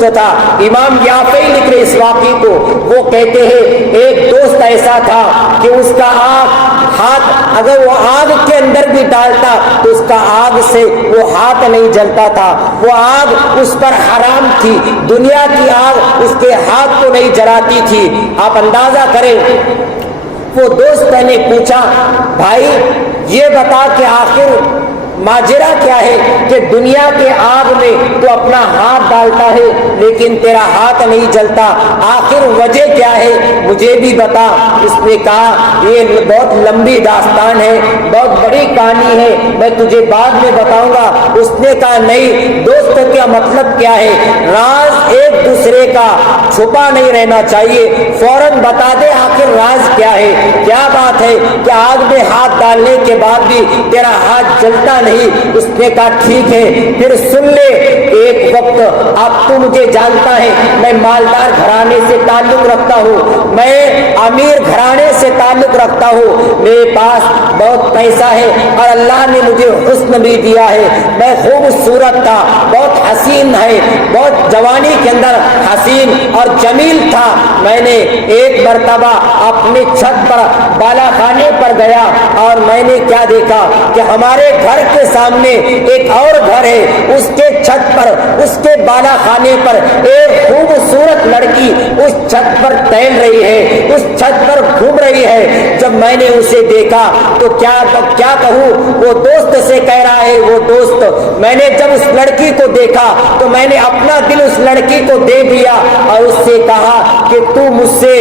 دوست تھا. امام یافعی لکھ رہے اس واقعے کو. وہ کہتے ہیں ایک دوست ایسا تھا کہ اس کا ہاتھ اگر وہ آگ کے اندر بھی ڈالتا تو اس کا آگ سے وہ ہاتھ نہیں جلتا تھا. وہ آگ اس پر حرام تھی. دنیا کی آگ اس کے ہاتھ کو نہیں جلاتی تھی. آپ اندازہ کریں. وہ دوست نے پوچھا بھائی یہ بتا کہ آخر ماجرا کیا ہے کہ دنیا کے آگ میں تو اپنا ہاتھ ڈالتا ہے لیکن تیرا ہاتھ نہیں جلتا, آخر وجہ کیا ہے مجھے بھی بتا. اس نے کہا یہ بہت لمبی داستان ہے, بہت بڑی کہانی ہے, میں تجھے بعد میں بتاؤں گا. اس نے کہا نہیں, دوست کا مطلب کیا ہے, راز ایک دوسرے کا چھپا نہیں رہنا چاہیے, فوراً بتا دے آخر راز کیا ہے, کیا بات ہے کہ آگ میں ہاتھ ڈالنے کے بعد بھی تیرا ہاتھ جلتا نہیں. اس نے کہا ٹھیک ہے پھر سن لے. ایک وقت اب تو مجھے جانتا ہے میں مالدار گھرانے سے تعلق رکھتا ہوں, میں امیر گھرانے سے تعلق رکھتا ہوں, میرے پاس بہت پیسہ ہے اور اللہ نے مجھے حسن بھی دیا ہے, میں خوبصورت تھا, بہت حسین ہے, بہت جوانی کے اندر حسین اور جمیل تھا. میں نے ایک مرتبہ اپنے چھت پر بالا خانے پر گیا اور میں نے کیا دیکھا کہ ہمارے گھر کے سامنے ایک اور گھر ہے, اس کے چھت پر اس کے بالا خانے پر ایک خوبصورت لڑکی اس چھت پر ٹہل رہی ہے, اس چھت پر گھوم رہی ہے. جب میں نے اسے دیکھا تو کیا کہوں, وہ دوست سے کہہ رہا ہے وہ دوست میں نے جب اس لڑکی کو دیکھا تو میں نے اپنا دل اس لڑکی کو دے دیا اور اس سے کہا کہ تو مجھ سے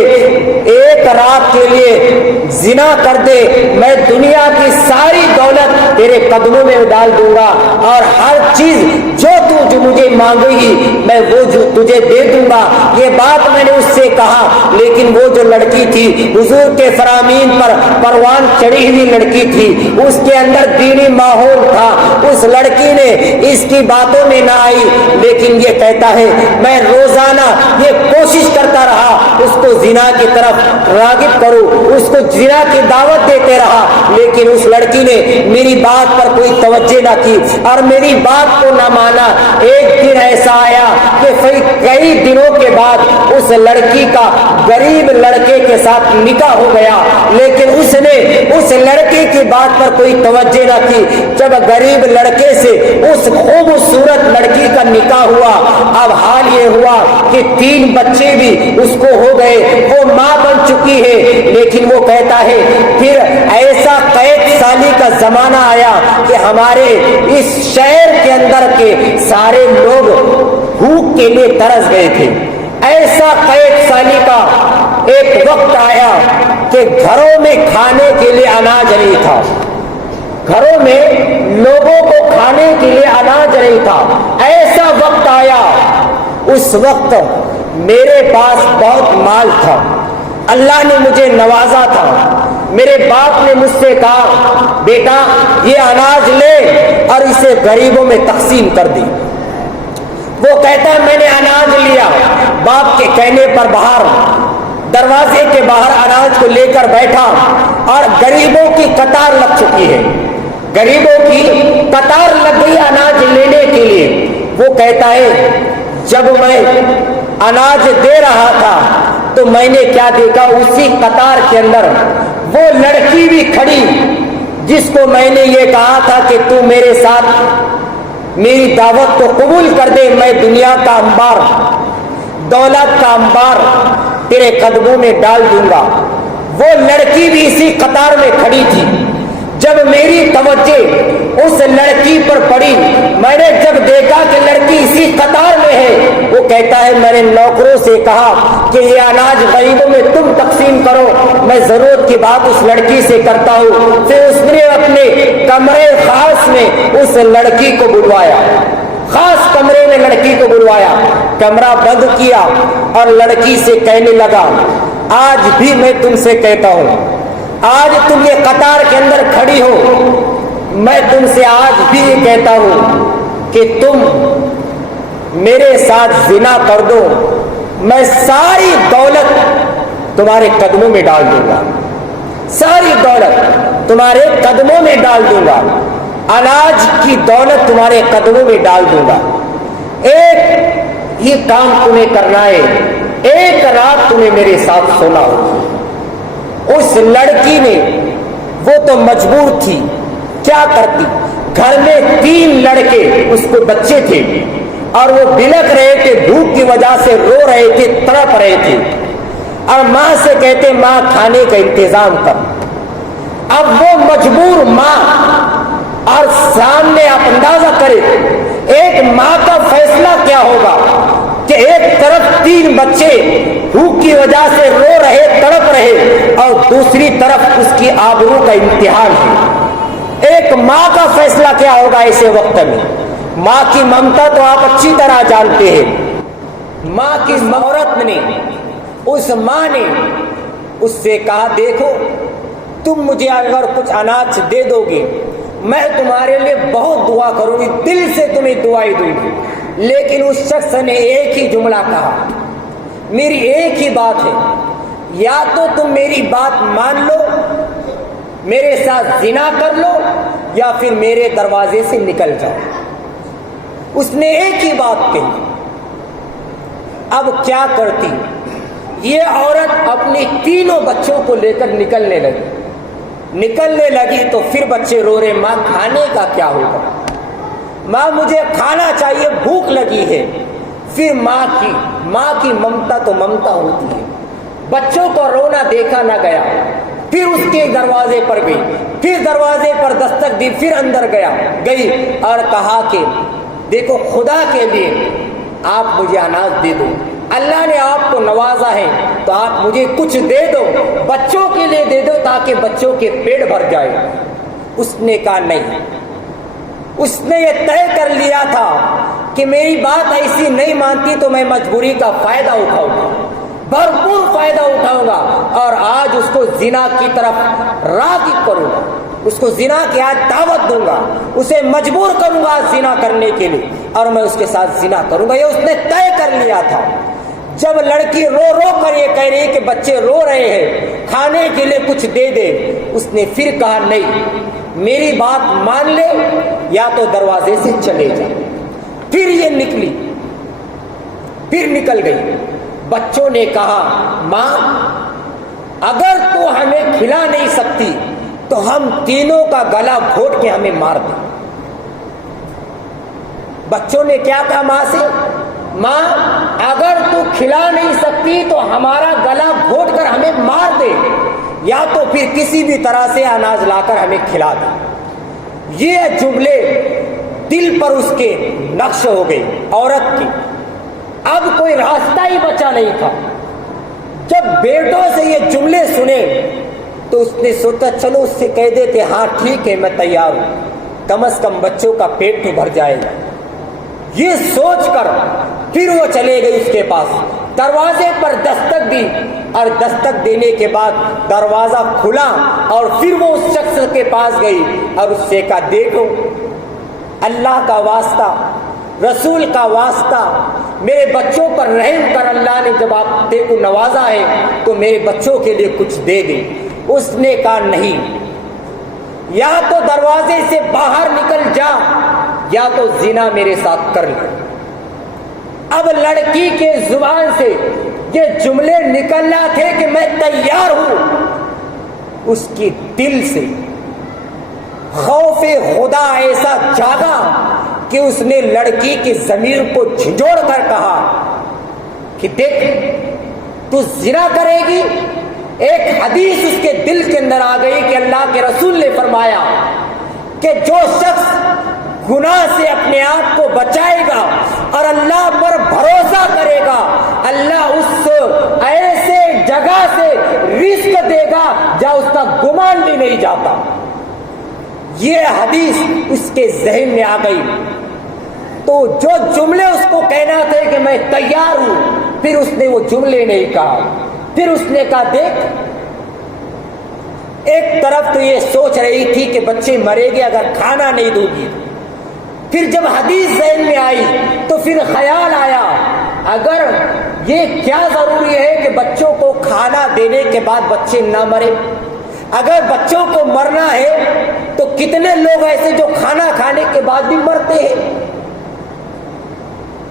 ایک رات کے لیے زنا کر دے, میں دنیا کی ساری دولت تیرے قدموں میں ڈال دوں گا اور ہر چیز جو مجھے مانگے گی میں وہ جو تجھے دے دوں گا. یہ بات میں نے اس سے کہا, لیکن وہ جو لڑکی تھی حضور کے فرامین پر پروان چڑھی ہوئی لڑکی تھی, اس کے اندر دینی ماحول تھا, اس لڑکی نے اس کی باتوں میں نہ آئی. لیکن یہ کہتا ہے میں روزانہ یہ کوشش کرتا رہا اس کو زنا کی طرف راغب کروں, اس کو زنا کی دعوت دیتے رہا, لیکن اس لڑکی نے میری بات پر کوئی توجہ نہ کی اور میری بات کو نہ مانا. ایک دن ایسا آیا کہ کئی دنوں کے بعد اس لڑکی کا غریب لڑکے کے ساتھ نکاح ہو گیا, لیکن اس نے اس لڑکے کی بات پر کوئی توجہ نہ کی. جب غریب لڑکے سے اس خوبصورت لڑکی کا نکاح ہوا, اب حال یہ ہوا کہ 3 بچے بھی اس کو ہو گئے, وہ ماں بن چکی ہے. لیکن وہ کہتا ہے پھر ایسا قید سالی کا زمانہ آیا کہ ہمارے اس شہر کے اندر کے سارے لوگ بھوک کے لیے ترس گئے تھے. ایسا قید سالی کا ایک وقت آیا کہ گھروں میں کھانے کے لیے اناج نہیں تھا, گھروں میں لوگوں کو کھانے کے لیے اناج نہیں تھا. ایسا وقت آیا, اس وقت میرے پاس بہت مال تھا, اللہ نے مجھے نوازا تھا. میرے باپ نے مجھ سے کہا بیٹا یہ اناج لے اور اسے غریبوں میں تقسیم کر دی. وہ کہتا ہے میں نے اناج لیا, باپ کے کہنے پر باہر دروازے کے باہر اناج کو لے کر بیٹھا اور غریبوں کی قطار لگ چکی ہے, غریبوں کی قطار لگ گئی اناج لینے کے لیے. وہ کہتا ہے جب میں اناج دے رہا تھا تو میں نے کیا دیکھا, اسی قطار کے اندر وہ لڑکی بھی کھڑی جس کو میں نے یہ کہا تھا کہ تو میرے ساتھ میری دعوت کو قبول کر دے, میں دنیا کا انبار دولت کا انبار تیرے قدموں میں ڈال دوں گا. وہ لڑکی بھی اسی قطار میں کھڑی تھی. جب میری توجہ اس لڑکی پر پڑی, میں نے جب دیکھا کہ لڑکی اسی قطار میں ہے, وہ کہتا ہے میں نے نوکروں سے کہا کہ یہ اناج غریبوں میں تم تقسیم کرو, میں ضرورت کی بات اس لڑکی سے کرتا ہوں. پھر اس نے اپنے کمرے خاص میں اس لڑکی کو بلوایا, خاص کمرے میں لڑکی کو بلوایا, کمرہ بند کیا اور لڑکی سے کہنے لگا آج بھی میں تم سے کہتا ہوں, آج تم یہ قطار کے اندر کھڑی ہو, میں تم سے آج بھی یہ کہتا ہوں کہ تم میرے ساتھ زنا کر دو, میں ساری دولت تمہارے قدموں میں ڈال دوں گا, ساری دولت تمہارے قدموں میں ڈال دوں گا, اناج کی دولت تمہارے قدموں میں ڈال دوں گا. ایک یہ کام تمہیں کرنا ہے, ایک رات تمہیں میرے ساتھ سونا ہوگا. اس لڑکی نے, وہ تو مجبور تھی, کیا کرتی؟ گھر میں 3 لڑکے, اس کو بچے تھے, اور وہ بلک رہے تھے, بھوک کی وجہ سے رو رہے تھے, تڑپ رہے تھے, اور ماں سے کہتے ماں کھانے کا انتظام کر. اب وہ مجبور ماں, اور سامنے آپ اندازہ کریں ایک ماں کا فیصلہ کیا ہوگا کہ ایک طرف 3 بچے بھوک کی وجہ سے رو رہے, تڑپ رہے, اور دوسری طرف اس کی آبرو کا امتحان ہے. ایک ماں کا فیصلہ کیا ہوگا ایسے وقت میں؟ ماں کی ممتا تو آپ اچھی طرح جانتے ہیں. ماں کی عورت نے, اس ماں نے اس سے کہا دیکھو تم مجھے اگر کچھ اناج دے دو گے میں تمہارے لیے بہت دعا کروں گی, دل سے تمہیں دعائیں دوں گی. لیکن اس شخص نے ایک ہی جملہ کہا, میری ایک ہی بات ہے, یا تو تم میری بات مان لو, میرے ساتھ زنا کر لو, یا پھر میرے دروازے سے نکل جاؤ. اس نے ایک ہی بات کہی. اب کیا کرتی یہ عورت؟ اپنی 3 بچوں کو لے کر نکلنے لگی تو پھر بچے رو رہے, ماں کھانے کا کیا ہوگا, ماں مجھے کھانا چاہیے, بھوک لگی ہے. پھر ماں کی ممتا تو ممتا ہوتی ہے. بچوں کو رونا دیکھا نہ گیا. پھر اس کے دروازے پر گئی, پھر دروازے پر دستک دی, پھر اندر گئی اور کہا کہ دیکھو خدا کے لیے آپ مجھے اناج دے دو, اللہ نے آپ کو نوازا ہے تو آپ مجھے کچھ دے دو, بچوں کے لیے دے دو تاکہ بچوں کے پیٹ بھر جائے. اس نے کہا نہیں. اس نے یہ طے کر لیا تھا کہ میری بات ایسی نہیں مانتی تو میں مجبوری کا فائدہ اٹھاؤں گا, بھرپور فائدہ اٹھاؤں گا, اور آج اس کو زنا کی طرف راغب کروں گا, اس کو زنا کی آج دعوت دوں گا, اسے مجبور کروں گا زنا کرنے کے لیے, اور میں اس کے ساتھ زنا کروں گا. یہ اس نے طے کر لیا تھا. جب لڑکی رو رو کر یہ کہہ رہی ہے کہ بچے رو رہے ہیں, کھانے کے لیے کچھ دے دے, اس نے پھر کہا نہیں, میری بات مان لے یا تو دروازے سے چلے جا. پھر یہ نکلی, پھر نکل گئی. بچوں نے کہا ماں اگر تو ہمیں کھلا نہیں سکتی تو ہم تینوں کا گلا گھونٹ کے ہمیں مار دے. بچوں نے کیا کہا ماں سے, ماں اگر تو کھلا نہیں سکتی تو ہمارا گلا گھونٹ کر ہمیں مار دے, یا تو پھر کسی بھی طرح سے اناج لا کر ہمیں کھلا دے. یہ جملے دل پر اس کے نقش ہو گئے عورت کی. اب کوئی راستہ ہی بچا نہیں تھا. جب بیٹوں سے یہ جملے سنے تو اس نے سوچا چلو اس سے کہہ دیتے ہاں ٹھیک ہے میں تیار ہوں, کم از کم بچوں کا پیٹ تو بھر جائے گا. یہ سوچ کر پھر وہ چلے گئی اس کے پاس, دروازے پر دستک دی, اور دستک دینے کے بعد دروازہ کھلا, اور پھر وہ اس شخص کے پاس گئی اور اس سے کہا دیکھو اللہ کا واسطہ, رسول کا واسطہ, میرے بچوں پر رحم کر, اللہ نے جب آپ کو نوازا ہے تو میرے بچوں کے لیے کچھ دے دے. اس نے کہا نہیں, یا تو دروازے سے باہر نکل جا یا تو زنا میرے ساتھ کر لے. اب لڑکی کے زبان سے یہ جملے نکلنا تھے کہ میں تیار ہوں, اس کی دل سے خوف خدا ایسا جاگا کہ اس نے لڑکی کی ضمیر کو جھنجھوڑ کر کہا کہ دیکھ تو زنا کرے گی. ایک حدیث اس کے دل کے اندر آ گئی کہ اللہ کے رسول نے فرمایا کہ جو شخص گناہ سے اپنے آپ کو بچائے گا اور اللہ پر بھروسہ کرے گا, اللہ اس ایسے جگہ سے رزق دے گا جہاں اس کا گمان بھی نہیں جاتا. یہ حدیث اس کے ذہن میں آ گئی. تو جو جملے اس کو کہنا تھے کہ میں تیار ہوں, پھر اس نے وہ جملے نہیں کہا. پھر اس نے کہا دیکھ, ایک طرف تو یہ سوچ رہی تھی کہ بچے مرے گے اگر کھانا نہیں دوں گی, پھر جب حدیث ذہن میں آئی تو پھر خیال آیا اگر یہ کیا ضروری ہے کہ بچوں کو کھانا دینے کے بعد بچے نہ مرے. اگر بچوں کو مرنا ہے تو کتنے لوگ ایسے جو کھانا کھانے کے بعد بھی مرتے ہیں.